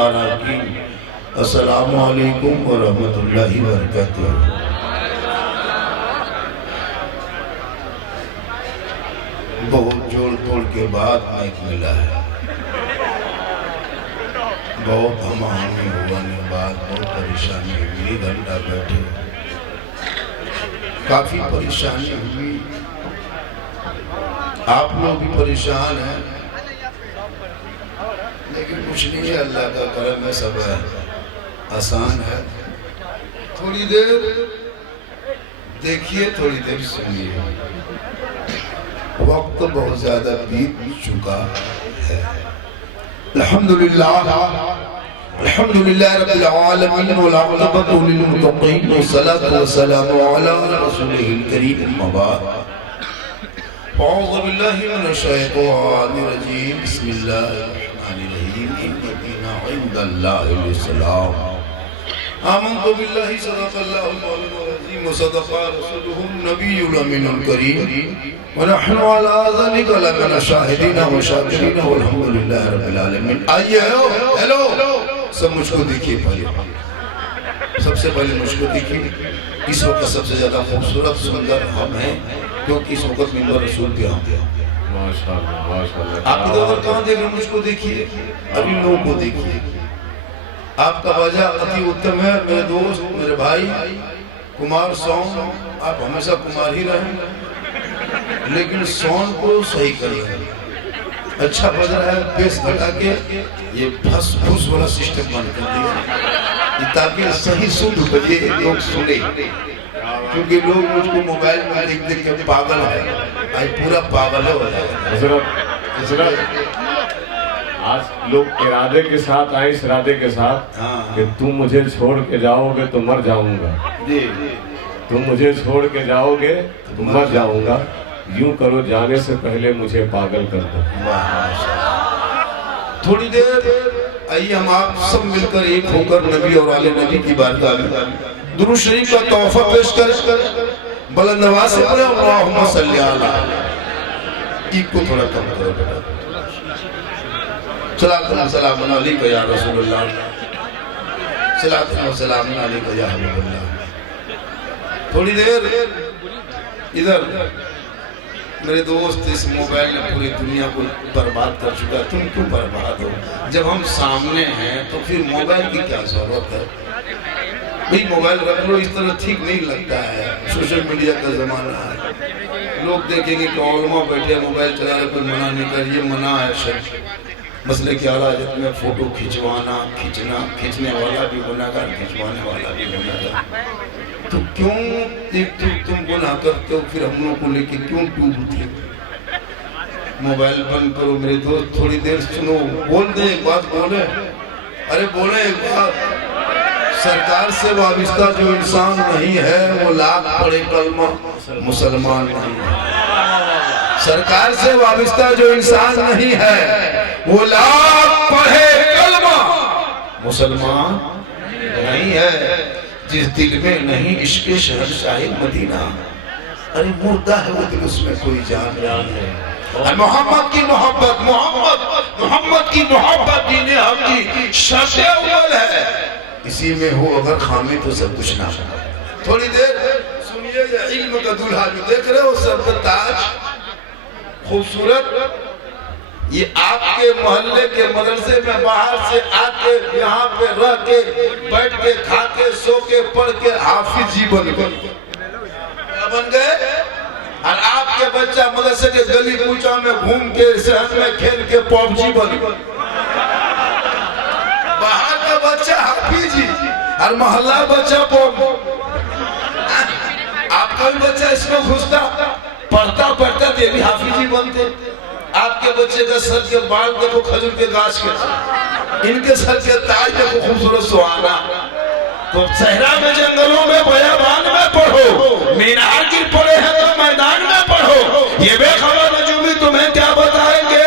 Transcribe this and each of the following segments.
अराकीन। अस्सलामु अलैकुम व रहमतुल्लाहि व बरकातुहू। बहुत जोड़ तोड़ के बाद माइक मिला है, बहुत हमाहमी होने बाद बहुत परेशानी हुई, घंटा बैठे काफी परेशानी हुई। आप लोग भी परेशान हैं, लेकिन कुछ नहीं है, अल्लाह का करम है, सब है, आसान है। थोड़ी देर देखिए, थोड़ी देर सुनिए, वक्त बहुत ज्यादा बीत चुका है। अल्हम्दुलिल्लाह अल्हम्दुलिल्लाह रब्बिल आलमीन वल आक़िबतु लिल मुत्तक़ीन वस्सलातु वस्सलामु अला रसूलिहिल करीम अम्मा बाद। अऊज़ु बिल्लाहि मिनश शैतानिर रजीम। बिस्मिल्लाहिर रहमानिर रहीम। इन्ना दीना इंदल्लाहिल इस्लाम। आमन्तु बिल्लाहि सदक़ल्लाहुल मौलाना अज़ीम व सदक़ा रसूलुहुन नबियुल अमीनुल करीम व नहनु अला ज़ालिका लमिन शाहिदीन व शाकिरीन वल्हम्दुलिल्लाहि रब्बिल आलमीन। आइए, हेलो, सब मुझको देखिए पहले, सबसे पहले मुझको देखिए। इस वक्त सबसे ज्यादा खूबसूरत सुंदर हम हैं, क्योंकि इस वक्त मिंबर रसूल पे हम हैं। माशाअल्लाह माशाअल्लाह। आप इधर कहाँ देख रहे हैं? मुझको देखिए, अभी लोगों को देखिए। आपका वजह अति उत्तम है मेरे दोस्त, मेरे भाई कुमार सॉन्ग। आप हमेशा कुमार ही रहें, लेकिन सॉन्ग को सही करिए। अच्छा बज रहा है, बेस घटा के ये फस फूस वाला सिस्टम बंद कर दिया, ताकि सही शुद्ध बजे लोग सुने। क्योंकि लोग मुझको मोबाइल में देख देख के पागल है, आज पूरा पागल हो जाएगा। आज लोग इरादे के साथ आए, इस इरादे के साथ कि तुम मुझे छोड़ के जाओगे तो मर जाऊंगा, तुम मुझे छोड़ के जाओगे तो मर जाऊंगा, यूं करो जाने से पहले मुझे पागल कर दो। थोड़ी देर आइए हम आप सब मिलकर एक होकर नबी और आले नबी की बारगाह में दुरूद शरीफ का तोहफा पेश करें। बुलंद आवाज से पढ़े अल्लाहुम्मा सल्ली अला। ईद को थोड़ा कम करो बेटा। सलातो व सलाम अलैका या रसूलुल्लाह, सलातो व सलाम अलैका या हबीबल्लाह। थोड़ी देर इधर मेरे दोस्त, इस मोबाइल ने पूरी दुनिया को बर्बाद कर चुका है। तुम क्यों बर्बाद हो? जब हम सामने हैं तो फिर मोबाइल की क्या जरूरत है? भाई मोबाइल रख लो, इस तरह ठीक नहीं लगता है। सोशल मीडिया का जमाना है, लोग देखेंगे कि औलमा बैठे मोबाइल चला रहे, कोई मना नहीं कर, ये मना है सर। मसले की आला हज़रत में फोटो खींचने वाला भी गुनाहगार, खिंचवाने वाला भी गुनाहगार। तो क्यों तुम गुनाह करते हो, फिर हम लोग को लेके क्यों डूबते? मोबाइल बंद करो मेरे दोस्त, थोड़ी देर सुनो, बोल दे एक बात, बोले, अरे बोले एक बात। सरकार से वाबिस्ता जो इंसान नहीं है वो लाख पढ़े कलमा मुसलमान नहीं है। सरकार से वाबिस्ता जो इंसान नहीं है वो लाख पढ़े कलमा मुसलमान नहीं है। जिस दिल में नहीं इश्क़ शहंशाही मदीना, अरे मुर्दा है वो दिल, उसमें कोई जान नहीं है। मोहम्मद की मोहब्बत दीने हम की शर्त अव्वल है, इसी में हो अगर खामी तो सब कुछ ना। थोड़ी देर सुनिए, इल्म का दूल्हा जो देख रहे हो, सर का ताज खूबसूरत, ये आपके मोहल्ले के मदरसे में बाहर से आके यहाँ पे रह के बैठ के खा के सो के पढ़ के हाफिज जी बन गए। और आपके बच्चा मदरसे के गली कूचा में घूम के शहर में खेल के पबजी बन गए। बाहर का बच्चा हाफिज जी और मोहल्ला बच्चा पब। आपका भी बच्चा इसमें घुसता, पढ़ता तो ये भी हाफिज जी बनते। आपके बच्चे का सर के बाल देखो खजूर के गाछ के, इनके सर के ताज देखो खूबसूरत सुहाना। तो सहरा में, जंगलों में, बयाबान में पढ़ो, मीनार गिर पड़े हैं तो मैदान में पढ़ो। ये बेखबर नजूमी तुम्हें क्या बताएंगे,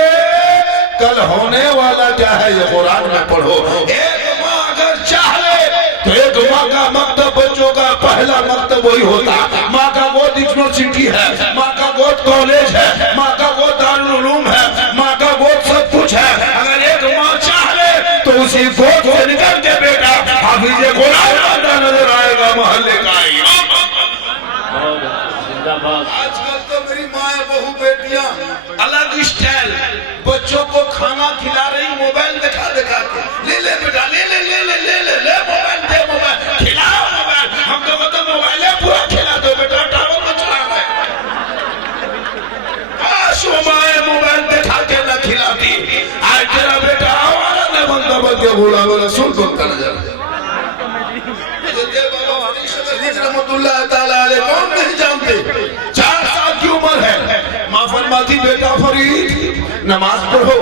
कल होने वाला क्या है ये कुरान में पढ़ो। एक माँ अगर चाह ले तो एक माँ का मकतब बच्चों का पहला मकतब वही होता। माँ का गोद यूनिवर्सिटी है, माँ का गोद कॉलेज है, माँ का गोद दारुल उलूम है, माँ का गोद सब कुछ है। अगर एक माँ चाह ले तो उसी गोद से निकल के बेटा हाफिज गुलाम बनता नजर आएगा मोहल्ले का इमाम। आजकल तो मेरी माँ बहू बेटियां अलग स्टाइल, बच्चों को खाना खिला रही मोबाइल दिखा दिखा के, ले ले बेटा ले ले ले ले ले ले ले मोबाइल दे, मोबाइल खिलाओ मोबाइल, हम तो मतलब मोबाइल पूरा खिला दो बेटा, टावर में चला रहे। काश वो माए मोबाइल दिखा के न खिलाती, आज तेरा बेटा हमारा न बनता बल्कि बोला बोला सुन तो कर जा। रहमतुल्लाह ताला अलैह कौन नहीं जानते, 4 साल की उम्र है, माँ फरमाती बेटा फरीद नमाज पढ़ो,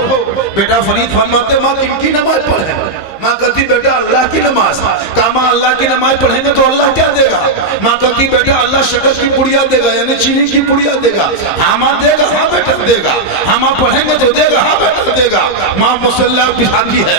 बेटा फरीद फरमाते माँ किनकी नमाज पढ़े, माँ कहती बेटा अल्लाह की नमाज, कहा माँ अल्लाह की नमाज पढ़ेंगे तो अल्लाह क्या देगा, माँ कहती बेटा अल्लाह शक्कर की पुड़िया देगा यानी चीनी की पुड़िया देगा, हाँ देगा, हाँ बेटा देगा, हाँ पढ़ेंगे तो देगा, हाँ बेटा देगा, माँ मुसल्ला बिछाती है,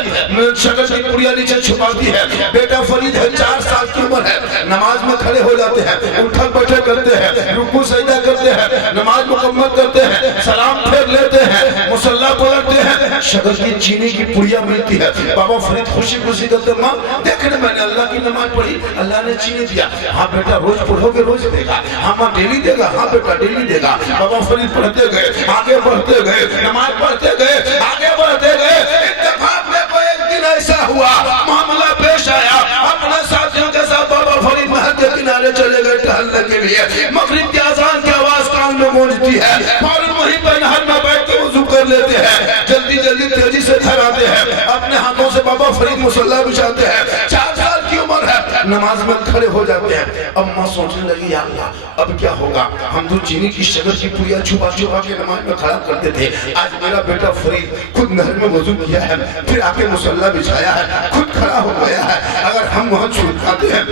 शक्कर की पुड़िया नीचे छुपाती है, बेटा फरीद है 4 साल की उम्र है, नमाज में खड़े हो जाते हैं, उठक बैठक करते हैं, रुकू सजदा करते हैं, नमाज मुकम्मल करते हैं, सलाम फेर लेते हैं, मुसल्ला पलटते हैं, शक्कर की चीनी की पुड़िया मिलती है, बाबा फरीद खुशी खुशी करते माँ देखने मैंने अल्लाह की नमाज पढ़ी, अल्लाह ने चीनी दिया, हाँ बेटा रोज पढ़ोगे रोज देगा, हाँ माँ डेली देगा, हाँ बेटा डेली देगा, बाबा फरीद पढ़ते गए, आगे बढ़ते गए, नमाज पढ़ते गए, आगे बढ़ते गए, इत्तेफाक में कोई एक दिन ऐसा हुआ मामला पेश आया, अपने साथियों के साथ बाबा फरीद महल के किनारे चले गए टहलने के लिए, मगरिब की अजान की आवाज कान में गूंजती है, फौरन वहीं पर नहर में बैठ के वुजू कर लेते हैं, जल्दी जल्दी तेजी से घर आते हैं, अपने हाथों से बाबा फरीद मुसल्ला बिछाते हैं, 4 साल की उम्र है, नमाज में खड़े हो जाते हैं। अम्मा सोचने लगी या अल्लाह अब क्या होगा, हम तो चीनी की शक्कर की पुड़िया छुपा छुपा के नमाज में खड़ा करते थे, आज मेरा बेटा फरीद खुद नहर में वुजू किया है, फिर आके मुसल्ला बिछाया है, खुद खड़ा हो गया है, अगर हम वहाँ छूट पाते हैं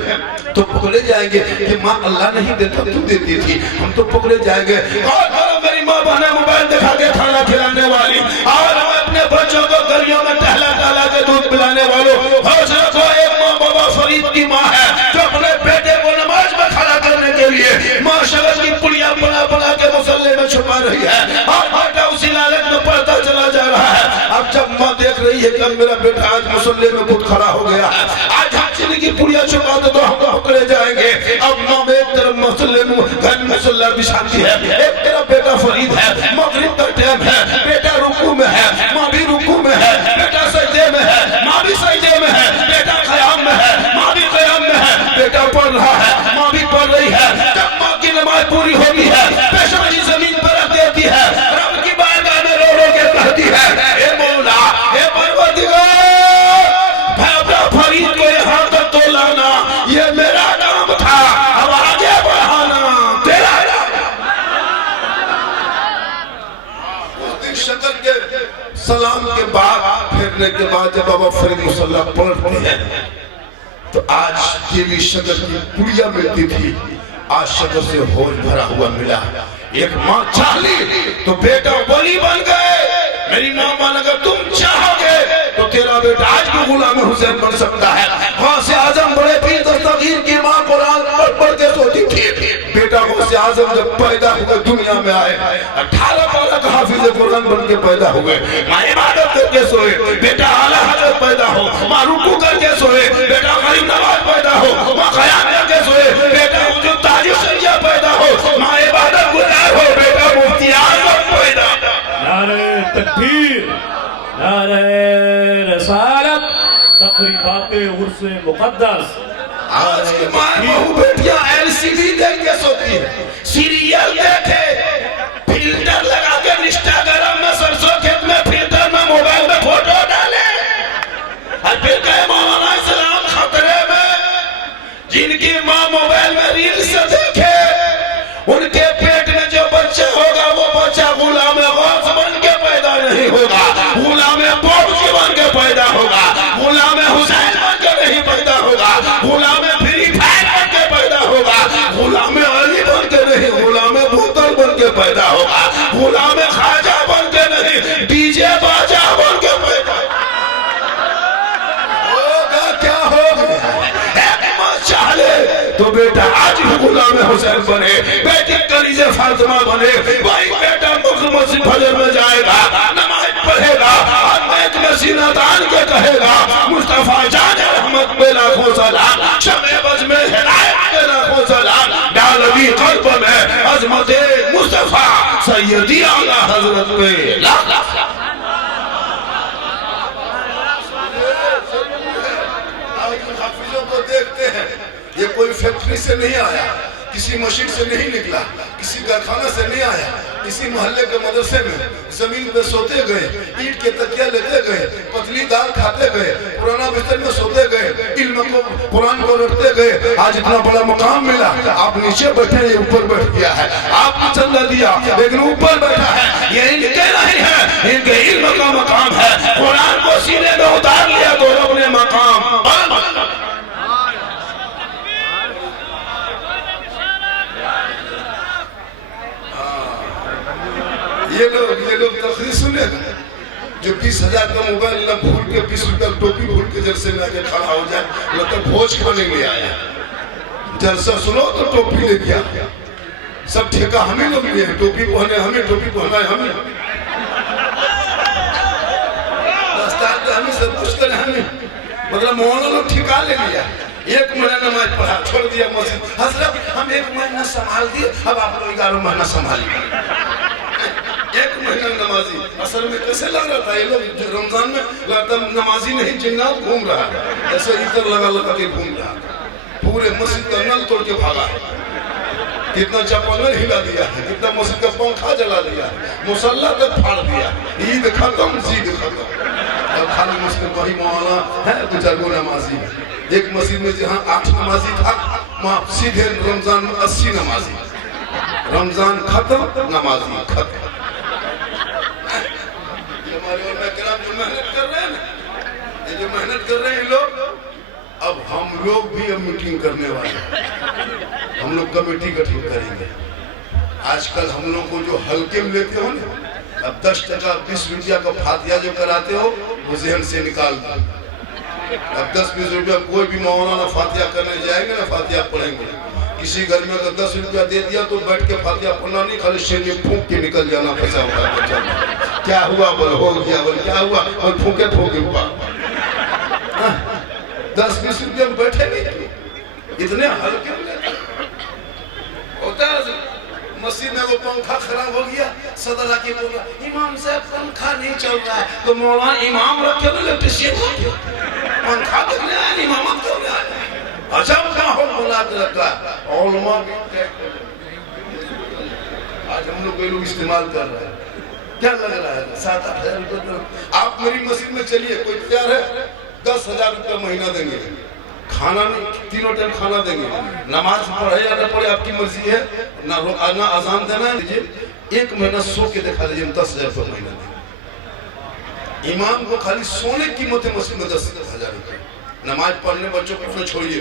तो पकड़े जाएंगे कि माँ अल्लाह नहीं देता तू देती थी, हम तो पकड़े जाएंगे। और मेरी माँ बहने मोबाइल दिखा के खाना खिलाने वाली, और हम अपने बच्चों को गलियों में टहला टहला के दूध पिलाने वालों, हौसला को एक माँ बाबा फरीद की माँ है जो अपने बेटे को नमाज में खड़ा करने के लिए माँ शक्कर की पुड़िया बना बना के मुसल्ले में छुपा रही है, और बेटा उसी लालच में पढ़ता चला जा रहा है। अब जब माँ देख रही है कि मेरा बेटा आज मुसल्ले में खुद खड़ा हो गया है, आज हम चीनी की पुड़िया छुपा तो हम पकड़े जाएंगे। अब माँ एक तरफ मुसल्ले में घर मुसल्ला बिछाती है, एक तरफ बेटा फरीद है, मगरिब का टाइम है, बेटा रुकू में है, माँ भी रुकू में है, बेटा सजदे में है, माँ भी सजदे में है, बेटा क़याम में है, माँ भी क़याम में है, बेटा पढ़ रहा है, माँ भी पढ़ रही है। जब माँ की नमाज पूरी होती है, पेशानी जमीन पर रख देती है, रब की बारगाह में रो रो के कहती है, हे मौला, हे परवरदिगार, बेटा फरीद को यहाँ तक तो लाना ये मेरा काम था, अब आगे बढ़ाना तेरा। शक्कर के सलाम के बाद फिरने के बाद जब बाबा फरीद मुसल्ला पलटते हैं तो आज देवी शक्कर की पुड़िया मिलती थी, आज शक्कर से होश भरा हुआ मिला। एक माँ चाहली तो बेटा वली बन गए। मेरी माँ मान अगर तुम चाहोगे तो तेरा बेटा आज भी गुलाम हुसैन बन सकता है। गौसे आजम बड़े पीर दस्तगीर की माँ कुरान पढ़ पढ़ के सोती थी। बेटा गौसे आजम जब पैदा हुए दुनिया में आए 18 का हाफिज कुरान बन के पैदा हुए। माँ इबादत करके सोए, बेटा आला हजरत पैदा हो। माँ रुकू करके सोए, बेटा गरीब नवाज पैदा हो। माँ क़याम करके सोए, बेटा जो ताजिर सैय्यद पैदा हो। माँ इबादत गुजार हो, बेटा मुफ्ती आजम पैदा। नारे तकबीर, नारे रसालत, तकरीबाते उर्से मुक़द्दस। आज के माँ बहू बेटियां एलसीडी देख के सोती है, सीरियल देखे, फिल्टर लगा के इंस्टाग्राम में सरसों खेत में फिल्टर में मोबाइल में फोटो डाले और फिर कहे मौलाना इस्लाम खतरे में। जिनकी माँ मोबाइल में रील्स देखे उनके पेट में जो बच्चा होगा वो बच्चा गुलाम गौस बन के पैदा नहीं होगा, गुलाम बौजी बन के पैदा होगा, गुलाम हुसैन बन के नहीं पैदा होगा, गुलाम फ्री फायर बन के पैदा होगा, गुलाम अली बन के नहीं, गुलाम बोतल बन के पैदा होगा, गुलाम खाजा बन के नहीं, डीजे बाजा बन के पैदा होगा। क्या होगा चाले तो बेटा आज भी गुलाम हुसैन बने, बेटी कलीजे फातिमा बने। भाई बेटा मुख्य मस्जिद फजर में जाएगा, नमाज पढ़ेगा, के सीना तान के कहेगा मुस्तफा जान रहमत पे लाखों सलाम, शमे बज में हिदायत के लाखों सलाम, डाल दी कल्ब में अजमत मुस्तफा सैयदी आला हजरत पे लाख लाख। हाफिजों को देखते हैं, ये कोई फैक्ट्री से नहीं आया, किसी मशीन से नहीं निकला, किसी कारखाना से नहीं आया, किसी मोहल्ले के मदरसे में जमीन पे सोते गए, ईंट के तकिया लेते गए, पतली दाल खाते गए, पुराना बिस्तर में सोते गए, इल्म को कुरान को रटते गए, आज इतना बड़ा मकाम मिला। आप नीचे बैठे, ये ऊपर बैठ गया है, आपने चंदा दिया लेकिन ऊपर बैठा है, ये इनके नहीं है, इनके इल्म का मकाम है। कुरान को सीने में उतार लिया तो रब ने मकाम ये लोग तकरीर सुनेगा जो 20,000 का मोबाइल ना भूल के 20 रुपया टोपी भूल के जलसे में आके खड़ा हो जाए, मतलब भोज खाने ले आया। जलसा सुनो तो टोपी ले गया, सब ठेका हमें लोग लिए, टोपी पहने हमें, टोपी पहना है हमें, दस्तार हमें, सब कुछ करे हमें, मतलब मौलाना लोग ठेका ले लिया। 1 महीना नमाज पढ़ा, छोड़ दिया मस्जिद। हजरत हम 1 महीना संभाल दिए, अब आप लोग 11 महीना संभालिए। 1 महीना नमाजी, असल में कैसे लग रहा था ये लोग रमजान में लगता नमाजी नहीं जिन्नात घूम रहा है, ऐसे इधर लगा के घूम रहा, पूरे मस्जिद का नल तोड़ के भागा, कितना चापानल हिला दिया है, कितना मस्जिद का पंखा जला दिया, मुसल्ला तक फाड़ दिया। ईद खत्म, जीद खत्म, और खाली मुस्लिम वही मौलाना है, 2-4 गो नमाजी। एक मस्जिद में जहाँ 8 नमाजी था, वहाँ सीधे रमजान में 80 नमाजी, रमजान खत्म नमाजी खत्म। हमारे जो मेहनत कर रहे हैं ना, ये जो मेहनत कर रहे हैं लोग, अब हम लोग भी अब मीटिंग करने वाले हैं, हम लोग कमेटी गठन करेंगे। आजकल हम लोग को जो हल्के में लेते हो ना, अब 10 टका 20 रुपया का फातिया जो कराते हो वो जहन से निकाल दो। अब 10-20 रुपया कोई भी मौलाना फातिया करने जाएंगे ना, फातिया पढ़ेंगे, किसी घर में अगर 10 रुपया दे दिया तो बैठ के फातिया पढ़ना नहीं, खाली शेर में फूंक के निकल जाना, पैसा उठा के चलना। क्या हुआ बोल, हो गया बोल, क्या हुआ और फूके फूके ऊपर। 10-20 रुपया में बैठे नहीं, इतने हल्के होता है। मस्जिद में वो पंखा खराब हो गया, सदर आके बोला इमाम साहब पंखा नहीं चल रहा है, तो मौलाना इमाम रखे ना इलेक्ट्रिशियन पंखा देखने आया, इमाम करने आया। अच्छा क्या हो बोला रखा, आज हम लोग इस्तेमाल कर रहे हैं, क्या लग रहा है 7-8 हज़ार रुपये। आप मेरी मस्जिद में चलिए, कोई तैयार है, 10,000 रुपया महीना देंगे, खाना नहीं, 3 टाइम खाना देंगे, नमाज पढ़े या न पढ़े आपकी मर्जी है, ना अजान देना लीजिए, 1 महीना सो के दिखा दीजिए, 10,000 रुपये महीना देंगे। इमाम को खाली सोने की कीमत है मस्जिद में 10,000 रुपये। नमाज पढ़ने बच्चों को छोड़िए,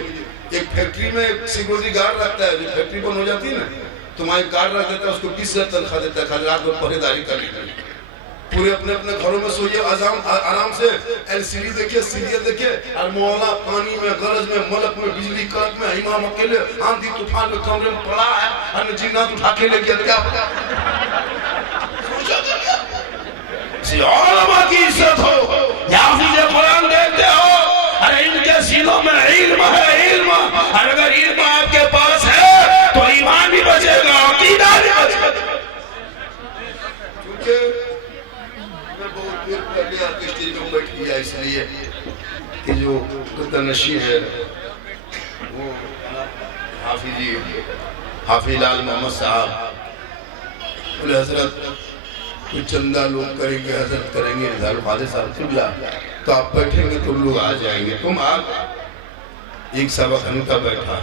एक फैक्ट्री में सिक्योरिटी गार्ड रखता है, जो फैक्ट्री बंद हो जाती है ना, तुम्हारे गार्ड रख देता है, उसको 20,000 तनख्वाह देता है, खाली रात में पहरेदारी करने के लिए। पूरे अपने अपने घरों में सोइए, आराम से LCD देखिए, सीरियल देखिए, और मौला पानी में, गरज में, मलक में, बिजली कड़क में, इमाम अकेले आंधी तूफान में कमरे में पड़ा है, और जिन्नात उठा के ले गया, क्या पता की इज्जत हो, हाफिज़ कुरान देखते हो, अरे इनके सीनों में इल्म है, इल्म, और अगर इल्म आपके पास है तो ईमान भी बचेगा, अकीदा भी बचेगा। क्योंकि मैं बहुत देर पहले आपके स्टेज में बैठ गया, इसलिए कि जो कुतनशी है वो हाफिज लाल मोहम्मद साहब बोले हजरत कुछ चंदा लोग करेंगे, हजरत करेंगे, फादर साहब तुम जा, तो आप बैठेंगे तो लोग आ जाएंगे, तुम आप एक सबक का बैठा,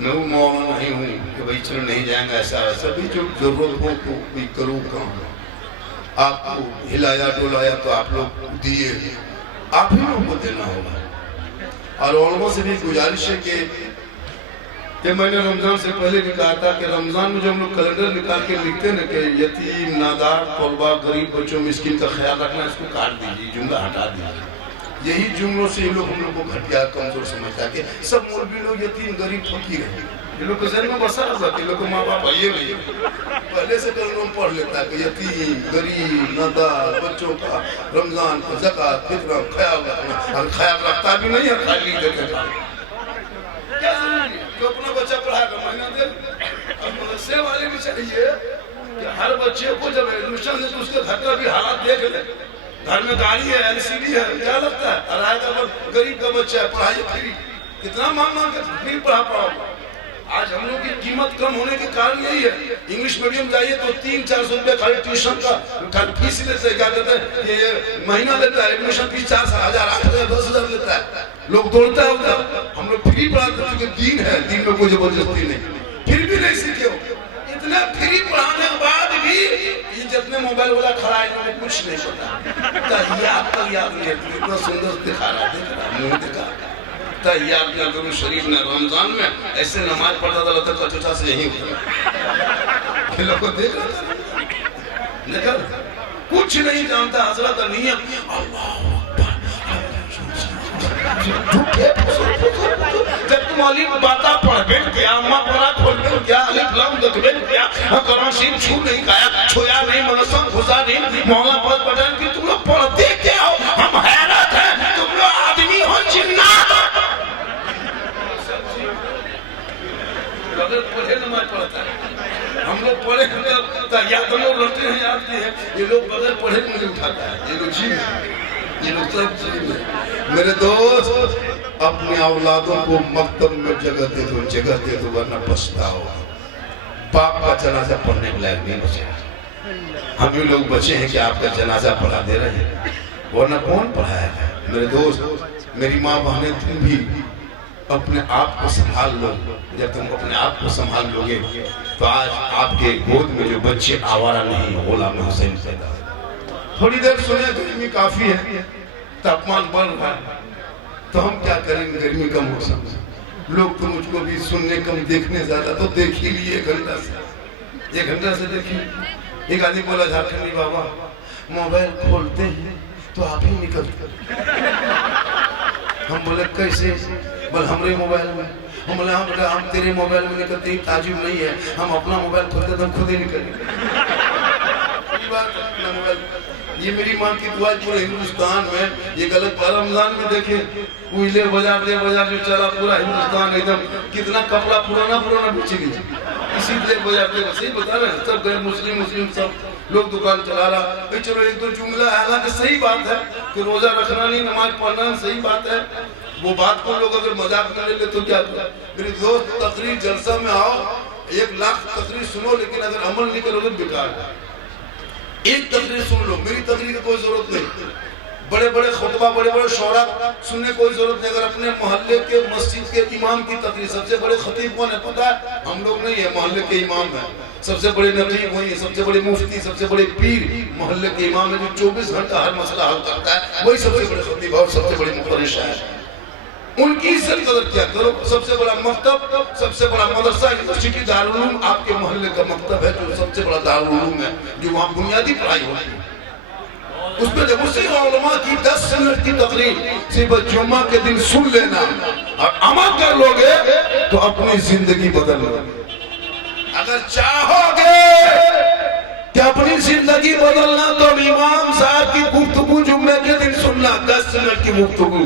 मैं वो मौलाना नहीं हूँ कि भाई चलो नहीं जाएंगे, ऐसा भी जो जरूरत हो तो भी करो काम, आपको हिलाया डुलाया तो आप लोग दिए, आप ही लोग को देना होगा। और उलमा से भी गुजारिश है कि मैंने रमजान से पहले भी कहा था कि रमजान में जो हम लोग कैलेंडर निकाल के लिखते ना कि यतीम, नादार, तलबा, गरीब बच्चों, मिस्किन का ख्याल रखना, इसको काट दीजिए, जुमला हटा दीजिए, यही जुमलों से ये लोग हम लोग को घटिया कमजोर समझता है कि सब मौलवी लोग यतीम गरीब फकीर है। ये लोग के जहन में बसा हुआ कि लोग माँ बाप ये नहीं पहले से कलम पढ़ लेता है कि यतीम गरीब नादार बच्चों का रमजान का ज़कात फित्रा ख्याल रखना, और ख्याल रखता भी नहीं है, खाली देते क्या जो अपना बच्चा पढ़ाएगा महीना दे। अब मदरसे वाले भी चाहिए कि हर बच्चे को जब एडमिशन दे तो उसके घर का भी हालात देख ले। घर में गाड़ी है, एलसीडी है, क्या लगता है और आएगा गरीब का बच्चा है पढ़ाई फ्री, कितना मांग मांग के फ्री पढ़ा पाओ। आज हम लोग की कीमत कम होने के कारण यही है। इंग्लिश मीडियम जाइए तो 300-400 रुपए खाली ट्यूशन का फीस लेते हैं, क्या कहते हैं ये महीना लेता है, एडमिशन फीस 4,000 8,000 10,000 लेता है, लोग दौड़ता है उधर। हम लोग फ्री पढ़ाते हैं क्योंकि दीन है, दीन में कोई जबरदस्ती नहीं, फिर भी नहीं सीखे हो। इतना फ्री पढ़ाने के बाद भी ये जितने मोबाइल वाला खड़ा है इन्होंने कुछ नहीं पता। याद नहीं, इतना सुंदर दिखा रहा है, मुंह दिखा तैयार किया करूँ शरीफ ने रमजान में ऐसे नमाज पढ़ता था लगता चचा से यही होता। लोग को देख रहा था, देखा कुछ नहीं जानता, हजरत नियत जब तुम अलीफ बाता पढ़बे क्या, अम्मा पढ़ा खोलबे क्या, अलीफ लम देखबे क्या, कुरान शरीफ छू नहीं खाया छोया नहीं, मदरसा घुसा नहीं, मौला पद पढ़न कि तुम लोग पढ़ते क्या हो, हम हैरत हैं, तुम लोग आदमी हो जिन्नात। बगैर पढ़े नमाज पढ़ता है, हम लोग पढ़े याद हम लोग लड़ते हैं, याद नहीं है, ये लोग बगैर पढ़े मुझे उठाता है, ये लोग जी ये लोग सब जी है। मेरे दोस्त अपने औलादों को मकतब में जगह दे दो वरना पछताओ। बाप का जनाजा पढ़ने के लायक नहीं बचे, हम भी लोग बचे हैं कि आपका जनाजा पढ़ा दे रहे हैं, वरना कौन पढ़ाएगा। मेरे दोस्त मेरी माँ बहनें तुम भी अपने आप को संभाल लो। जब तुम अपने आप को संभाल लोगे तो आज आपके गोद में जो बच्चे आवारा नहीं, गुलाम हुसैन पैदा। थोड़ी देर सुने, गर्मी काफी है, तापमान बढ़ रहा है, तो हम क्या करेंगे, गर्मी कम हो सकती। लोग तो मुझको भी सुनने कम देखने ज्यादा, तो देख ही लिए 1 घंटा से देखिए। एक आदमी बोला झारखंडी बाबा मोबाइल खोलते हैं तो आप ही निकलते। हम बोले कैसे, बोले हमारे मोबाइल में। हम बोले हाँ बेटा हम तेरे मोबाइल में निकलते ही ताजुब नहीं है, हम अपना मोबाइल खोलते तो हम खुद ही निकलेंगे। ये मेरी माँ की दुआ पूरे हिंदुस्तान में ये गलत। रमजान में देखे उइले बाजार जो चला पूरा हिंदुस्तान एकदम, कितना कपड़ा पुराना बेच ली, इसीलिए बाजार सही बता रहे हैं, सब गैर मुस्लिम सब लोग दुकान चला रहा। चलो एक दो जुमला हालांकि सही बात है कि रोजा रखना नहीं नमाज पढ़ना सही बात है, वो बात को लोग अगर मजाक कर ले तो क्या करें। मेरे दोस्त तकरीर जलसा में आओ, 1 लाख तकरीर सुनो, लेकिन अगर अमल नहीं करोगे बेकार है। एक तकरीर सुन लो, मेरी तकरीर की कोई जरूरत नहीं, बड़े बड़े खुतबा बड़े बड़े शौरा सुनने कोई जरूरत नहीं। अगर अपने मोहल्ले के मस्जिद के इमाम की तकरीर, सबसे बड़े खतीब कौन है पता है, हम लोग नहीं है, मोहल्ले के इमाम है। सबसे बड़े नकीब वही है, सबसे बड़े मुफ्ती, सबसे बड़े पीर मोहल्ले के इमाम है, जो 24 घंटा हर मसला हल करता है, वही सबसे बड़े खतीब और सबसे बड़े मुफर्रिश है। उनकी इज्जत कदर क्या करो। सबसे बड़ा मकतब, सबसे बड़ा मदरसा यूनिवर्सिटी दारुल उलूम आपके मोहल्ले का मकतब है, जो सबसे बड़ा दारुल उलूम है, जो वहाँ बुनियादी पढ़ाई होती है। उसमें जब उसी उलमा की 10 मिनट की तकरीर सिर्फ जुम्मा के दिन सुन लेना और अमल कर लोगे तो अपनी जिंदगी बदल लोगे। अगर चाहोगे कि अपनी जिंदगी बदलना तो इमाम साहब की गुफ्तगू जुम्मे के दिन सुनना, 10 मिनट की गुफ्तगू,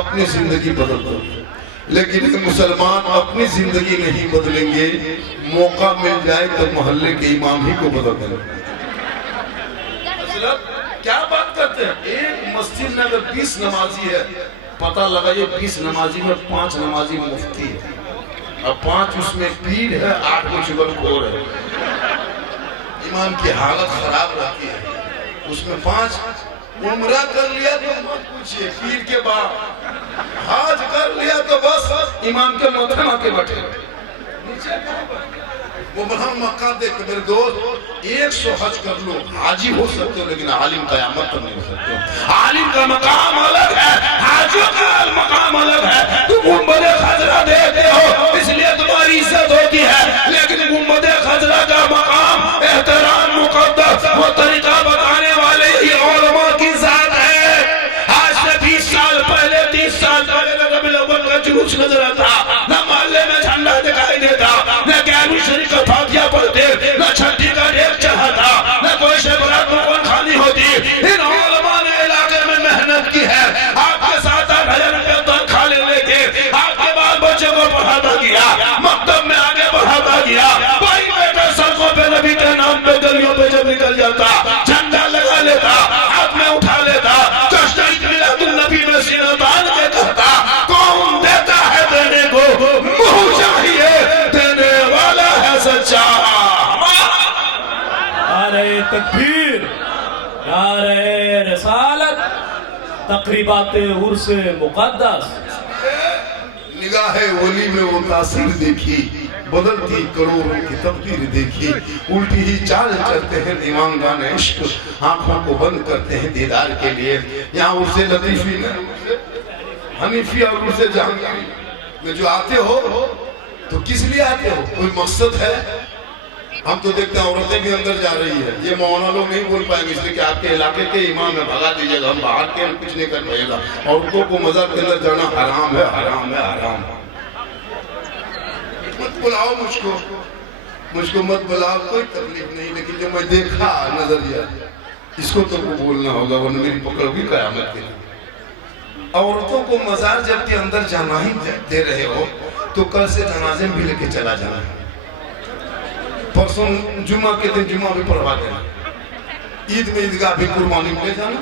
अपनी जिंदगी बदल दो। लेकिन मुसलमान अपनी जिंदगी नहीं बदलेंगे, मौका मिल जाए तो मोहल्ले के इमाम ही को बदल देंगे। क्या बात करते हैं, एक मस्जिद में अगर 20 नमाजी है, पता लगा ये 20 नमाजी में 5 नमाजी मुफ्ती है और 5 उसमें पीर है, 8 को चुगलखोर है। इमाम की हालत खराब रहती है। उसमें 5 उम्रा कर लिया तो मत पूछिए, पीर के बाद हाज कर लिया तो बस इमाम के माथे माथे बैठे वो बना मक्का देख के। मेरे दोस्त 100 हज कर लो, हाजी हो सकते हो, लेकिन आलिम कयामत तो नहीं हो सकते। आलिम का मकाम अलग है, हाजियों का मकाम अलग है। तुम गुंबदे खजरा देते हो इसलिए तुम्हारी इज्जत होती है, लेकिन गुंबदे खजरा का मकाम एहतराम मुकद्दस वो तरीका बताने वाले ही उलमा की जात है। आज से 20 साल जुलूस नजर आता, न मोहल्ले में झंडा दिखाई देता, न कैबी शरीफ का फातिहा पढ़ते, न छठी का ढेर चढ़ाता, न कोई से बरात में कौन खाली होती। इन उलमा ने इलाके में मेहनत की है, आपके 7-8 हजार रुपए तनख्वाह लेके आपके बाल बच्चों को पढ़ाता गया, मकतब में आगे बढ़ाता गया। वही बेटा सड़कों पे नबी के नाम पे गलियों पे जब निकल जाता, झंडा लगा लेता, हाथ में उठा लेता, नबी में सीना बांध के कहता, कौन देता है देने को, मुंह चाहिए देने वाला है सच्चा। नारे तकबीर, नारे रिसालत, तकरीबात उर्स मुक़द्दस। निगाहे वली में वो तासीर देखी, बदलती करोड़ों की तकदीर देखी, उल्टी ही चाल चलते हैं दीवानगान इश्क, आंखों को बंद करते हैं दीदार के लिए। यहाँ उससे लतीफी हनीफी और उससे जहांगीरी में जो आते हो तो किस लिए आते हो, कोई मकसद है? हम तो देखते हैं औरतें भी अंदर जा रही है, ये मौलाना लोग नहीं बोल पाएंगे इसलिए कि आपके इलाके के इमाम है, भगा दीजिएगा, हम बाहर के हम कुछ नहीं कर पाएगा। औरतों को मजार के अंदर जाना हराम है, हराम है, हराम। मत बुलाओ मुझको मत बुलाओ, कोई तकलीफ नहीं, लेकिन जो मैं देखा नजरिया इसको तो बोलना होगा, वरना मेरी पकड़ भी कयामत के लिए। औरतों को मजार जब के अंदर जाना ही दे रहे हो तो कल से जनाजे भी लेके चला जाना, परसों जुमा के दिन जुमा भी पढ़वा देना, ईद में ईदगाह भी कुर्बानी ले जाना,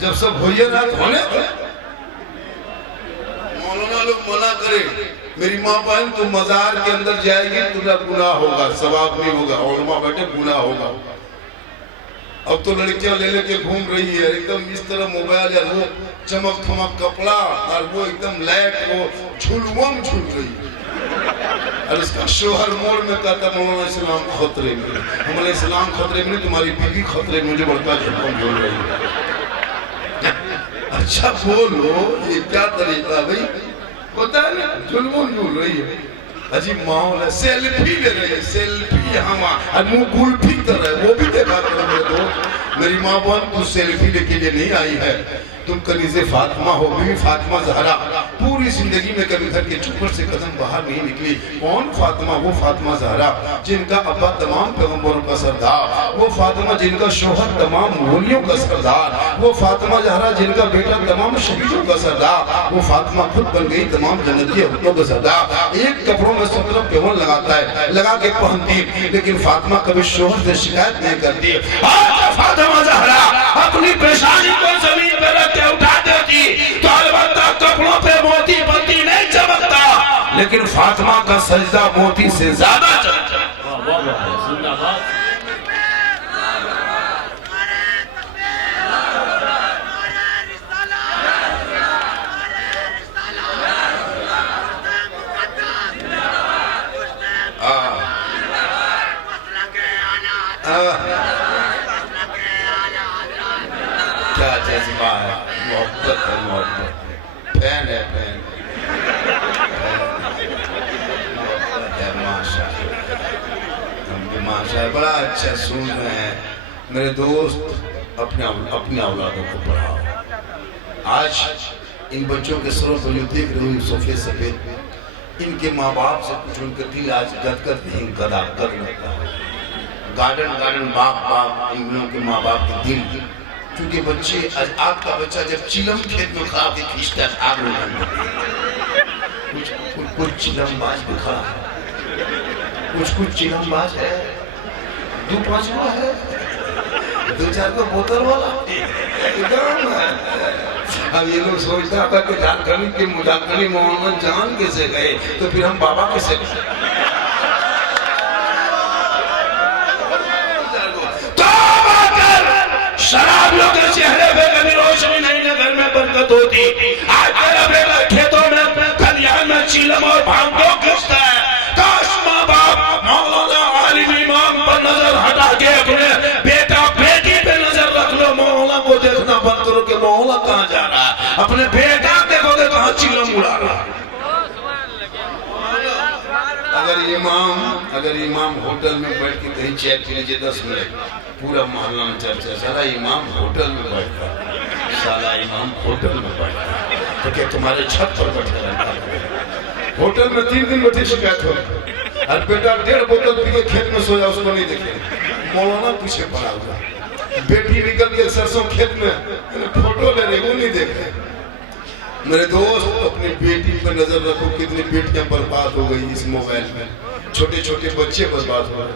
जब सब होइए रात होने मौलाना लोग मना करे, मेरी माँ बहन तुम मजार के अंदर जाएगी तुम्हारा गुनाह होगा, सवाब नहीं होगा, और माँ बेटे गुनाह होगा। अब तो लड़कियां ले लेके घूम रही है एकदम इस तरह मोबाइल या वो चमक थमक कपड़ा और वो एकदम लाइट वो झुलवम झूल रही है, और उसका शोहर मोड़ में कहता मौलाना इस्लाम खतरे में, हमारे इस्लाम खतरे में, तुम्हारी बीवी खतरे में, मुझे बड़का झुलवम झूल रही है। अच्छा बोलो ये क्या तरीका भाई, पता है ना झुलवम झूल रही है, अजीब माहौल है, सेल्फी ले रही है, सेल्फी हम मुंह गुल्फी कर रहे, वो भी देखा करो मेरे दोस्त। मेरी माँ बहन कुछ सेल्फी लेके लिए नहीं आई है, तुम कनीज़े फातिमा हो, बीवी फातिमा ज़हरा, पूरी जिंदगी में कभी घर के चुपर से कदम बाहर नहीं निकली। कौन फातिमा? वो फातिमा ज़हरा जिनका अब्बा तमाम पैगंबरों का सरदार, वो फातिमा जिनका शोहर तमाम वलियों का सरदार, वो फातिमा ज़हरा जिनका बेटा तमाम शहीदों का सरदार, वो फातिमा खुद बन गई तमाम जन्नती औरतों का सरदार। एक कपड़ों में 17 पेवन लगाता है, लगा के पहनती, लेकिन फातिमा कभी शोहर से शिकायत नहीं करती। फातिमा ज़हरा अपनी पेशानी को जमीन पर रख के उठा देती तो अलबत्ता कपड़ों पे मोती बत्ती नहीं चमकता, लेकिन फातिमा का सजदा मोती से ज्यादा चमकता। क्या जज्बा है, मोहब्बत है, मोहब्बत फैन है, फैन है, माशा बड़ा अच्छा सुन रहे हैं मेरे दोस्त। अपने औलादों को पढ़ाओ। आज इन बच्चों के सरों पर जो देख रहे हो सफेद सफेद, इनके माँ बाप से कुछ उनके दिल आज गदगद नहीं गदा कर लगता है। गार्डन गार्डन बाग बाग इन लोगों के माँ बाप के दिल, क्योंकि बच्चे आपका बच्चा जब चिलम खेत में खड़ा के खींचता है आग लगाने, कुछ चिलमबाज भी खड़ा है, कुछ चिलमबाज है, 2-5 है, 2-4 को बोतल वाला एकदम है। अब ये लोग सोचता था कि झारखंडी मोहम्मद जान कैसे गए, तो फिर हम बाबा कैसे गए? शराबियों के चेहरे पे कभी रोशनी नहीं है, घर में बरकत होती। आज तेरा बेटा खेतों में खलिहान में चीलम और भांगो खींचता है। काश माँ बाप मौलाना आलिम इमाम पर नजर हटा के अपने बेटा बेटी पे नजर रख लो। मौला को देखना बंद करो कि मौला कहाँ जा रहा है, अपने बेटा देखोगे कहाँ चीलम उड़ा रहा है। अगर इमाम होटल में बैठ के कहीं चाय पी लीजिए 10 मिनट, पूरा मोहल्ला में चर्चा, साला इमाम होटल में बैठता है, साला इमाम होटल में बैठता है, तो क्या तुम्हारे छत पर बैठा रहता है? होटल में 3 दिन बैठे शिकायत हो, और बेटा 1.5 बोतल पी के खेत में सोया, उसको नहीं देखे। मौलाना पीछे पड़ा हुआ, बेटी निकल के सरसों खेत में फोटो ले रहे, वो नहीं देख रहे। मेरे दोस्त, अपनी बेटी पर नजर रखो, कितनी बेटियां बर्बाद हो गई इस मोबाइल में। छोटे छोटे बच्चे बर्बाद हो रहे,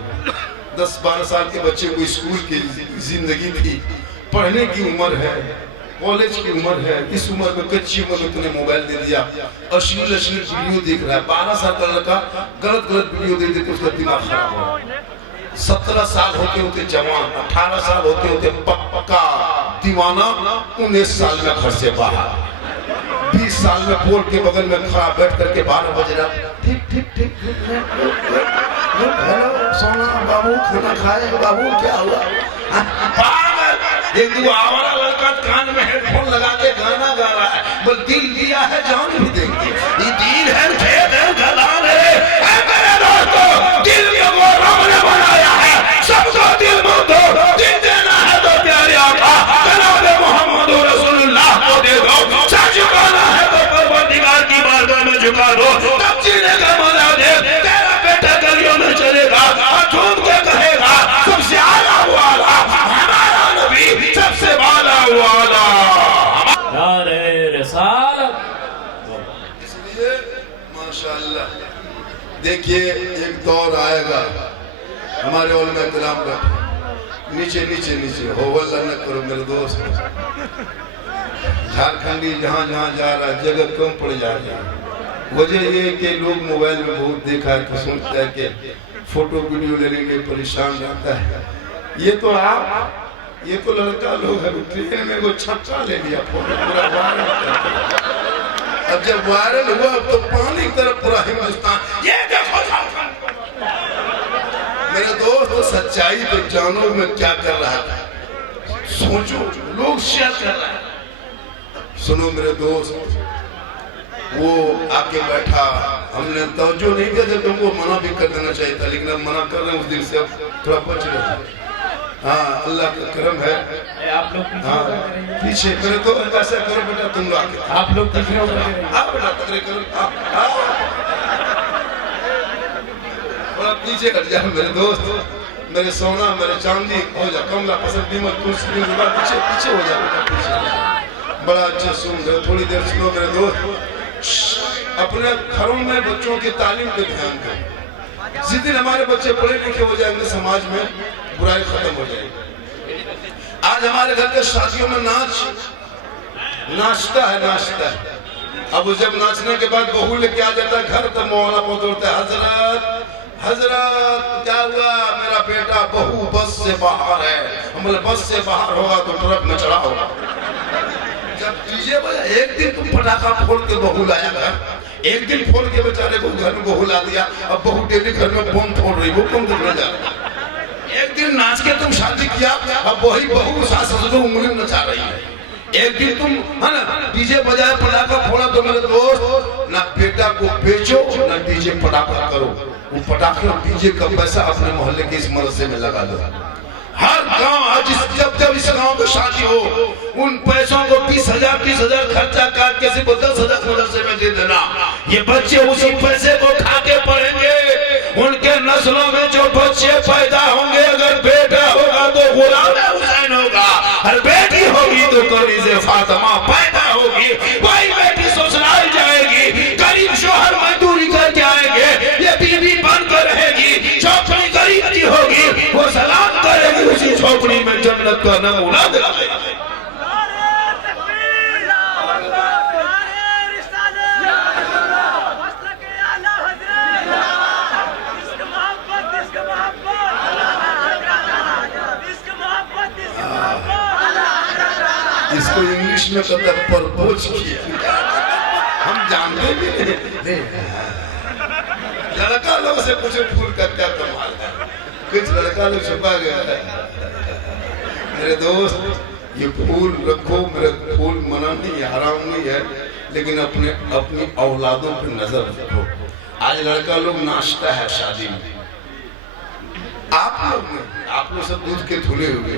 10-12 साल के बच्चे को स्कूल की जिंदगी थी, पढ़ने की उम्र है, कॉलेज की उम्र है, इस उम्र में कच्ची उम्र में तूने मोबाइल दे दिया, अश्लील वीडियो देख रहा है। 12 साल का लड़का गलत वीडियो दे देते उसका दिमाग खराब हो रहा है। 17 साल होते होते जवान, 18 साल होते होते पक्का दीवाना, 19 साल में घर से बाहर, 20 साल में पोल के बगल में खड़ा बैठ करके 12 बजे रहा, ठीक ठीक ठीक, हेलो सोना बाबू, खाना खाए बाबू, क्या हुआ? एक दो आवारा लड़का कान में हेडफोन लगा के गाना गा रहा है, बोल दिल दिया है जान भी देंगे, ये दिल है खेत है गलान है। मेरे दोस्तों, दिल को रब ने बनाया है, सबको दिल दो, दिल देना है तो प्यारे आका जनाब मोहम्मद रसूलुल्लाह को दे दो, सर झुकाना है तो परवरदिगार की बारगाह में झुका दो, तब जीने का मजा दे। तेरा बेटा गलियों में चलेगा और झूम के कहेगा सबसे आला वाला हमारा नबी, सबसे वाला वाला नारे रिसालत। इसलिए माशाअल्लाह देखिए, एक दौर आएगा हमारे उलमा इकराम का, नीचे नीचे नीचे हो वल्ला न करो मेरे दोस्त। झारखंडी जहाँ जहाँ जा रहा है जगह कम पड़ जा रही है। वजह ये कि लोग मोबाइल में बहुत देखा है तो सोचता है कि फोटो वीडियो लेने में परेशान रहता है। ये तो लड़का लोग है, ट्रेन में वो छक्का ले लिया, फोटो पूरा वायरल कर दिया। अब जब वायरल हुआ तो पानी की तरफ पूरा हिंदुस्तान ये देखो। मेरे दोस्त, सच्चाई तो जानो में क्या कर रहा है, सोचो, लोग शेयर कर रहा है। सुनो मेरे दोस्त, वो आके बैठा, हमने तवज्जो नहीं किया, जब तुमको मना भी कर देना चाहिए था, लेकिन अब मना कर रहे हैं उस दिन से, अब थोड़ा बच रहे। हाँ, अल्लाह का करम है। आप लोग पीछे मेरे तो ऐसा करो बेटा, तुम लोग आके, आप लोग पीछे हो गए। आप बेटा तकरे करो, थोड़ा पीछे हट जाओ मेरे दोस्त, मेरे सोना, मेरे चांदी हो जा, कमला पसंद दीमक कुर्सी पीछे पीछे हो जा बेटा, पीछे। बड़ा अच्छा सुन रहे, थोड़ी देर सुनो मेरे दोस्त। अपने घरों में बच्चों की तालीम पे ध्यान दो। जिस दिन हमारे बच्चे पढ़े लिखे हो जाएंगे, समाज में बुराई खत्म हो जाएगी। आज हमारे घर के शादियों में नाचता है। अब जब नाचने के बाद बहू लेके आ जाता है घर, तो मौलाना पहुंचता है, हजरत क्या हुआ, मेरा बेटा बहू बस से बाहर है। हम बोले बस से बाहर होगा तो ट्रक में चढ़ा होगा। जब डीजे बजा, एक दिन तुम पटाखा फोड़ के बहू लाया घर, एक दिन फोड़ के बेचारे को घर में बहू ला दिया, अब बहू डेली घर में बम फोड़ रही, वो कम दिखने जा रहा। एक दिन नाच के तुम शादी किया, अब वही बहू सास ससुर को उंगली नचा रही है। एक दिन तुम है ना डीजे बजाए, पटाखा फोड़ा, तो मेरे दोस्त, ना बेटा को बेचो ना डीजे पटाखा करो। वो पटाखे और डीजे का पैसा अपने मोहल्ले के इस मदरसे में लगा दो। हर गांव जब इस गांव में शादी हो, उन पैसों को 20,000 खर्चा करके सिर्फ 10,000 मदरसे में दे देना। ये बच्चे उसी पैसे को खा के पढ़ेंगे। उनके नस्लों में जो बच्चे पैदा होंगे, अगर बेटा होगा तो गुलाम हुसैन होगा, और बेटी होगी तो कनीज़े फातिमा पैदा होगी। वही बेटी ससुराल जाएगी, गरीब शोहर मजदूरी करके आएंगे, ये बीवी बनकर रहेगी, झोपड़ी गरीब की होगी, वो सलाम करेगी, उसी झोपड़ी में जन्नत का नमूना दिखाएगी। इसको इंग्लिश में कहते हैं प्रपोज किया, हम जानते भी नहीं। लड़का लोग से पूछो फूल का क्या कमाल है, कुछ लड़का लोग छुपा गया है। मेरे दोस्त, ये फूल रखो, मेरे फूल मना नहीं है, हराम नहीं है, लेकिन अपनी औलादों पर नजर रखो। आज लड़का लोग नाचता है शादी में, आप लोग सब दूध के धुले हुए।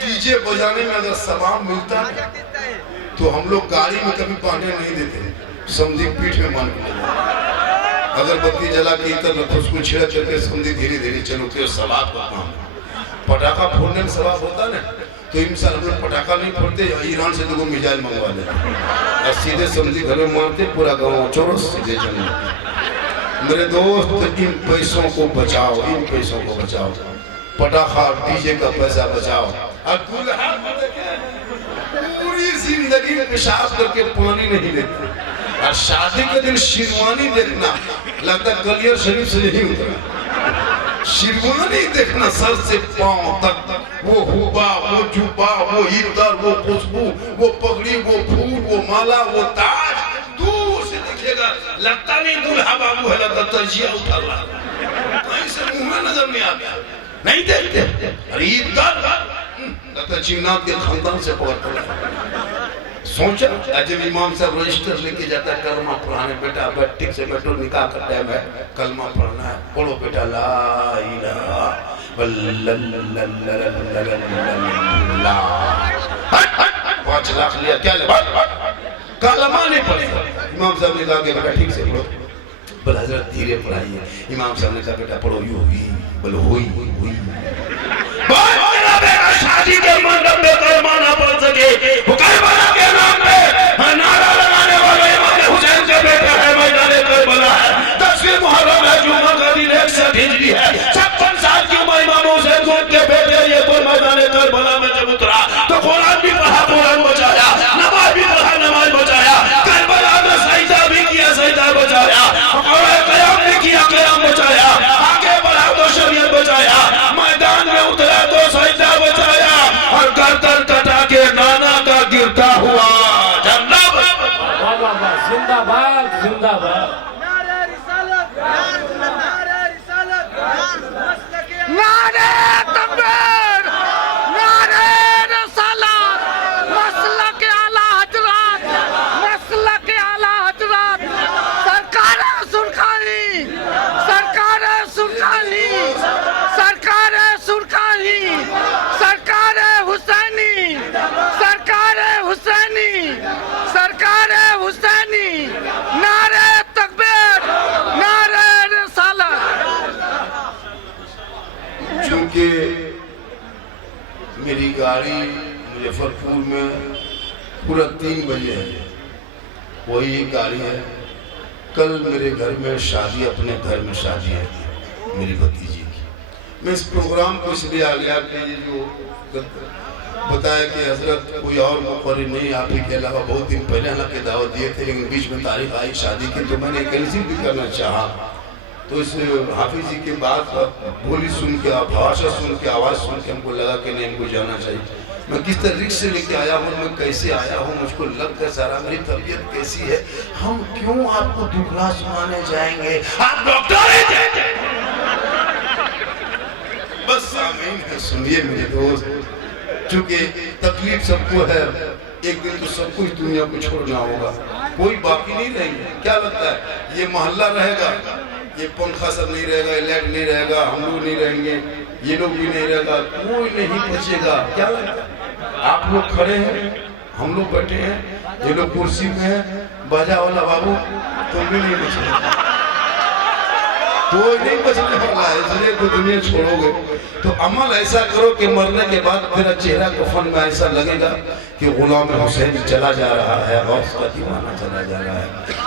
डीजे बजाने में अगर सवाब मिलता तो हम लोग गाड़ी में कभी पानी नहीं देते, समझी पीठ में मान के अगरबत्ती जला के इतर उसको छिड़क करके समझी धीरे धीरे चलो तो सवाब का काम। पटाखा फोड़ने में सवाब होता ना, तो इन साल हम लोग पटाखा नहीं फोड़ते, ईरान से लोगों मिसाइल मंगवा लेते और सीधे समझी घर में मारते, पूरा गाँव चोरस सीधे चले। मेरे दोस्त इन पैसों को बचाओ, इन पैसों को बचाओ, पटाखा डीजे का पैसा बचाओ। और पूरी जिंदगी पेशाब करके पानी नहीं लेते, और शादी के दिन शेरवानी देखना लगता कलियर शरीफ से नहीं उतरा। शेरवानी देखना सर से पांव तक, वो हुबा, वो जुबा, वो इतर, वो खुशबू, वो पगड़ी, वो फूल, वो माला, वो ताज, दूर से दिखेगा लगता नहीं दूल्हा बाबू है, लगता तजिया उठा रहा, कहीं से मुंह में नजर नहीं आता, नहीं देखते। अरे इतर लगता चिन्नात के खानदान से पकड़ पड़ा। सोचा अजब इमाम साहब रजिस्टर लेके जाता है, कलमा पढ़ाने, बेटा ठीक से बैठो, निकाह का टाइम है, कलमा पढ़ना है, पढ़ो बेटा ला इलाहा इल्लल्लाह। 5 लाख लिया, क्या ले कलमा नहीं पढ़े। इमाम साहब ने कहा कि बेटा ठीक से पढ़ो, बोला हजरत धीरे पढ़ाइए। इमाम साहब ने कहा बेटा पढ़ो, यू हुई, बोलो हुई हुई। शादी के मंडप में कलमा ना पढ़ सके, करबला के नाम पे नारा लगाने वाले इमाम हुसैन के बेटा है, मैदान करबला है। 10वें मुहर्रम है, जुमा का दिन 61 हिजरी है, 56 साल की उम्र इमाम हुसैन को उनके बेटे ये कोई मैदान करबला में जब उतरा तो कुरान भी पढ़ा, कुरान बचाया, नमाज भी पढ़ा, नमाज बचाया, करबला में सजदा भी किया, सजदा बचाया, और क़याम भी किया, क़याम बचाया, आगे बढ़ा तो शरीयत बचाया, मैदान में उतरा तो सजदा बचाया, और गर्दन कटा के नाना का गिरता हुआ जन्नत। जिंदाबाद जिंदाबाद। नारे रिसालत, नारे रिसालत, नारे तकबीर, नारे रिसालत, मसलक आला हजरत, मसलक आला हजरत, सरकार सुरखानी, सरकार सुरखानी, सरकार सुरखानी, सरकार हुसैनी, सरकार हुसैनी, सरकार हुसैनी, नारे तकबीर, नारे रिसालत। चूंकि मेरी गाड़ी मुजफ्फरपुर में पूरा 3 बजे है, वही गाड़ी है। कल मेरे घर में शादी, अपने घर में शादी है मेरी भतीजी की। मैं इस प्रोग्राम को इसलिए आ गया कि ये जो बताया कि हजरत कोई और मुक़र्रिर नहीं, आप ही के अलावा बहुत दिन पहले हालांकि दावत दिए थे, लेकिन बीच में तारीख आई शादी की, तो मैंने कैंसिल भी करना चाहा। तो इस हाफिज जी के बाद बोली सुन के, भाषा सुन के, आवाज़ सुन के हमको लगा कि नहीं, हमको जाना चाहिए। मैं किस तरीके से लेके आया हूँ, मैं कैसे आया हूँ, मुझको लग गया सारा, मेरी तबीयत कैसी है, हम क्यों आपको दुखड़ा सुनाने जाएंगे, आप डॉक्टर हैं। बस आमीन है, सुनिए मेरे दोस्त, चूंकि तकलीफ सबको है, एक दिन तो सब कुछ दुनिया को छोड़ना होगा, कोई बाकी नहीं रहेंगे। क्या लगता है ये मोहल्ला रहेगा, ये पंखा सब नहीं रहेगा, लाइट नहीं रहेगा, हम लोग नहीं रहेंगे, ये लोग भी नहीं रहेगा, कोई नहीं बचेगा। क्या लगता है आप लोग खड़े हैं, हम लोग बैठे हैं, ये लोग कुर्सी में है, बाजा वाला बाबू तुम भी नहीं बचेगा, कोई नहीं बचने वाला है, इसलिए तो दुनिया छोड़ोगे। तो अमल ऐसा करो कि मरने के बाद तेरा चेहरा कफन में ऐसा लगेगा कि गुलाम हुसैन चला जा रहा है और उसका दीवाना चला जा रहा है।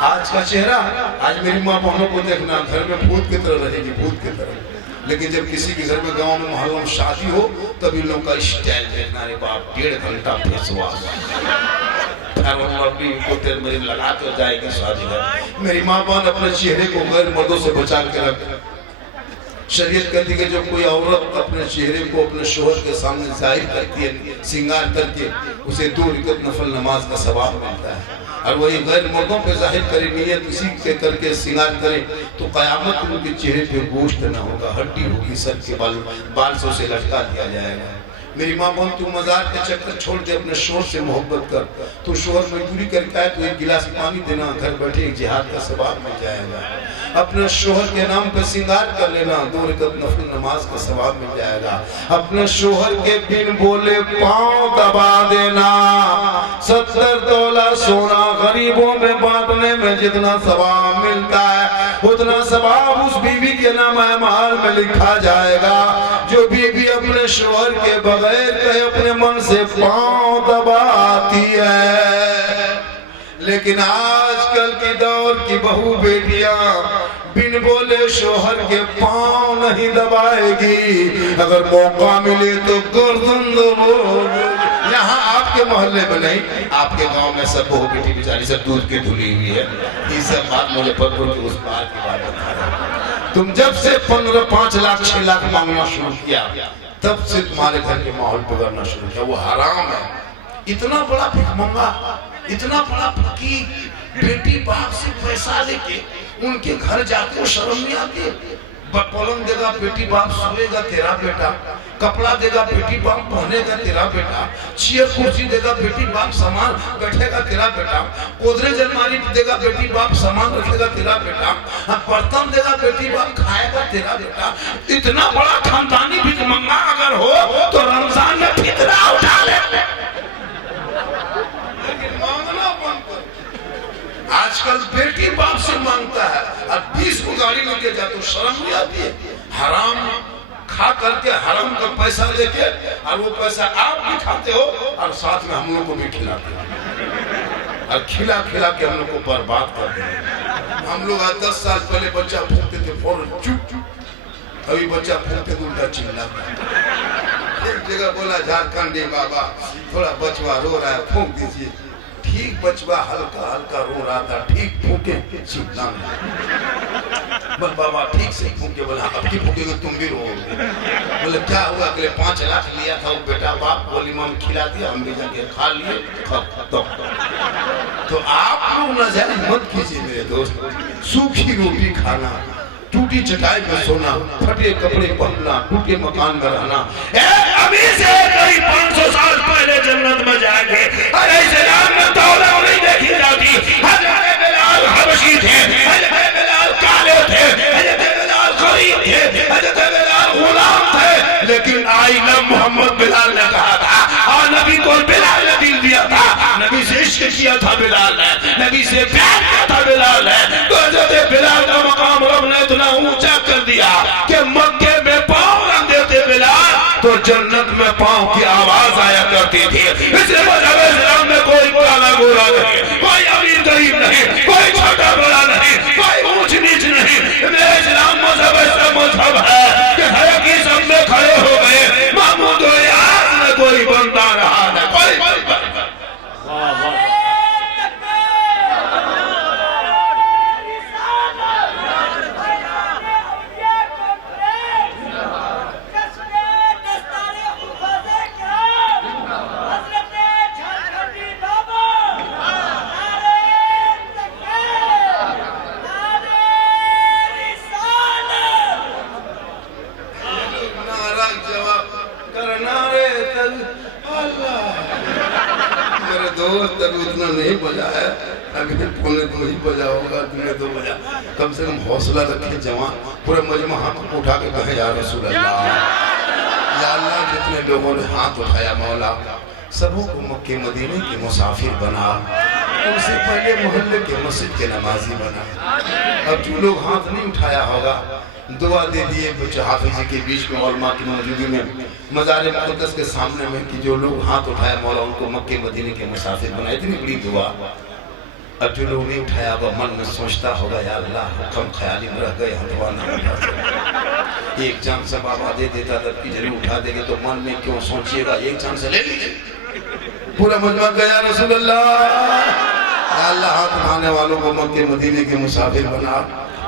आज का चेहरा, आज मेरी माँ बहनों को देखना, घर में भूत की तरह रहेगी, भूत की तरह। लेकिन जब किसी के घर में, गांव में, मोहल्लों में शादी हो, तब इन लोगों का स्टाइल देखना, रे बाप 1.5 घंटा फेसवाश मेरी लगा तो जाएगी शादी में। मेरी माँ बहन अपने चेहरे को गैर मर्दों से बचा के रख। शरीयत कहती है जो कोई औरत अपने चेहरे को अपने शोहर के सामने जाहिर करती है श्रृंगार करके, उसे 2 रकात नफल नमाज का सवाब मिलता है। और वही गैर मर्दों पे जाहिर करे, नियत इसी के करके श्रृंगार करे, तो कयामत में उनके चेहरे पे गोश्त न होगा, हड्डी होगी, सर के बाल से उसे लटका दिया जाएगा। मेरी माँ बहन तू मजार के चक्कर छोड़ दे, अपने शोहर से मोहब्बत कर। तू शोहर मजदूरी करके आए तो एक गिलास पानी देना, घर बैठे एक जिहाद का सवाब मिल जाएगा। अपने शोहर के नाम पे श्रृंगार कर लेना, 2 रकात नफल नमाज का सवाब मिल जाएगा। अपने शोहर के बिन बोले पांव दबा देना, 70 तोला सोना गरीबों में बांटने में जितना सवाब मिलता है उतना सवाब उस बीवी के नाम अमाल में लिखा जाएगा जो बीवी अपने शोहर के बगैर कहे अपने मन से पांव दबाती है। लेकिन आजकल की दौर की बहू बेटियां बिन बोले शोहर के पांव नहीं दबाएगी, अगर मौका मिले तो गर्दन दबाएगी। यहाँ आपके मोहल्ले में नहीं, आपके गांव में सब बहू बेटी बेचारी सब दूध की धुली हुई है। ये सब बात मुजफ्फरपुर के उस पार की बात बता रहा। तुम जब से 15, 5 लाख 6 लाख मांगना शुरू किया तब से तुम्हारे घर के माहौल बिगड़ना शुरू किया। वो हराम है। इतना बड़ा भिखमंगा, इतना बड़ा फकीर बेटी बाप से पैसा लेके उनके घर जाके वो शर्म नहीं आती? पलंग देगा बेटी बाप सोएगा तेरा बेटा, कपड़ा देगा बेटी बाप पहनेगा तेरा बेटा, चेयर कुर्सी देगा बेटी बाप सामान बैठेगा तेरा बेटा, गोदरेज अलमारी देगा बेटी बाप सामान रखेगा तेरा बेटा, बर्तन देगा बेटी बाप खाएगा तेरा बेटा। इतना बड़ा खानदानी भिखमंगा अगर हो तो रमजान में फितरा उठा ले। आजकल बेटी बाप से मांगता है और 20 को गाड़ी लेके जाते तो शर्म नहीं आती है? हराम खा करके हराम का पैसा लेके और वो पैसा आप भी खाते हो और साथ में हम लोग को भी खिलाते हो और खिला खिला के हम लोग को बर्बाद करते हैं। हम लोग आज 10 साल पहले बच्चा फूकते थे फौरन चुप चुप, अभी बच्चा फूकते तो उल्टा चिल्लाता है। एक जगह बोला झारखंडी बाबा थोड़ा बचवा रो रहा है फूक दीजिए। ठीक बचवा हल्का हल्का रो रहा था, ठीक फूके चिल्ला बोल बाबा ठीक से फूके। बोला अब की फूकेगे तुम भी रोओगे। बोले क्या हुआ? अगले 5 लाख लिया था वो बेटा बाप बोली मम खिला दिया, हम भी जाके खा लिए। तो आप लोग नाजायज मत कीजिए मेरे दोस्त। सूखी रोटी खाना, टूटी चटाई में सोना, फटे कपड़े पहनना, टूटे मकान में रहना, अभी से करीब 500 साल पहले जन्नत में जाएंगे। अरे इस्लाम में दौलत नहीं देखी जाती। हज़रत बिलाल हबशी थे, हज़रत बिलाल काले थे, हज़रत बिलाल गरीब थे, हज़रत बिलाल गुलाम थे, लेकिन आईना मोहम्मद बिलाल ने कहा था और नबी को बिलाल ने दिल दिया था, नबी से इश्क किया था बिलाल ने, नबी से प्यार किया था बिलाल ने। तो हज़रत बिलाल का मकाम रब ने इतना ऊंचा कर दिया कि मक्के में पाँव रख देते बिलाल तो जन्नत में पाँव की आवाज आया करती थी। इसलिए मज़हब इस्लाम में कोई काला गोरा नहीं, कोई अमीर गरीब नहीं, कोई छोटा बड़ा नहीं, कोई ऊंच नीच नहीं। इस्लाम मज़हब ऐसा मज़हब है कि हर की सब में खड़े हो गए। महमूद यार न कोई बनता रहा न कोई। दोस्त अभी उतना नहीं बजा है, अभी 1:45 ही बजा होगा, तुमने 2 बजा। कम से कम हौसला रखे जवान। पूरा मजमा हाथ उठा के कहे या रसूल अल्लाह, या अल्लाह। जितने लोगों ने हाथ उठाया मौला सबों को मक्के मदीने के मुसाफिर बना, उनसे पहले मोहल्ले के मस्जिद के नमाजी बना। अब जो लोग हाथ नहीं उठाया होगा दुआ दे दिए कुछ हाफिजी के बीच में उलमा की मौजूदगी में मज़ार मुक़द्दस के सामने में कि जो लोग हाथ उठाया मौला उनको मक्के मदीने के मुसाफिर बनाए। इतनी बड़ी दुआ। अब जो लोग नहीं उठाया वो मन में सोचता होगा या अल्लाह हुक्म ख्याली में रह गए, हथवा ना उठा सके। एक जान से बाबा दे देता तब की जरूर उठा देंगे तो मन में क्यों सोचिएगा एक जान से ले लीजिए। पूरा मजमा गया रसूल अल्लाह, अल्लाह हाथ उठाने वालों को मक्के मदीने के मुसाफिर बना,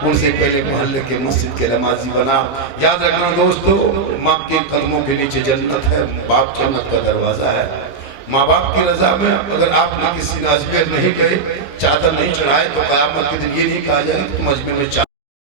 उनसे पहले मोहल्ले के मस्जिद के नमाजी बना। याद रखना दोस्तों, माँ के कदमों के नीचे जन्नत है, बाप जन्नत का दरवाजा है। माँ बाप की रजा में अगर आपने किसी ने अजमेर नहीं गए, चादर नहीं चढ़ाए तो क़यामत के दिन ये नहीं कहा जाए कि तुम अजमेर में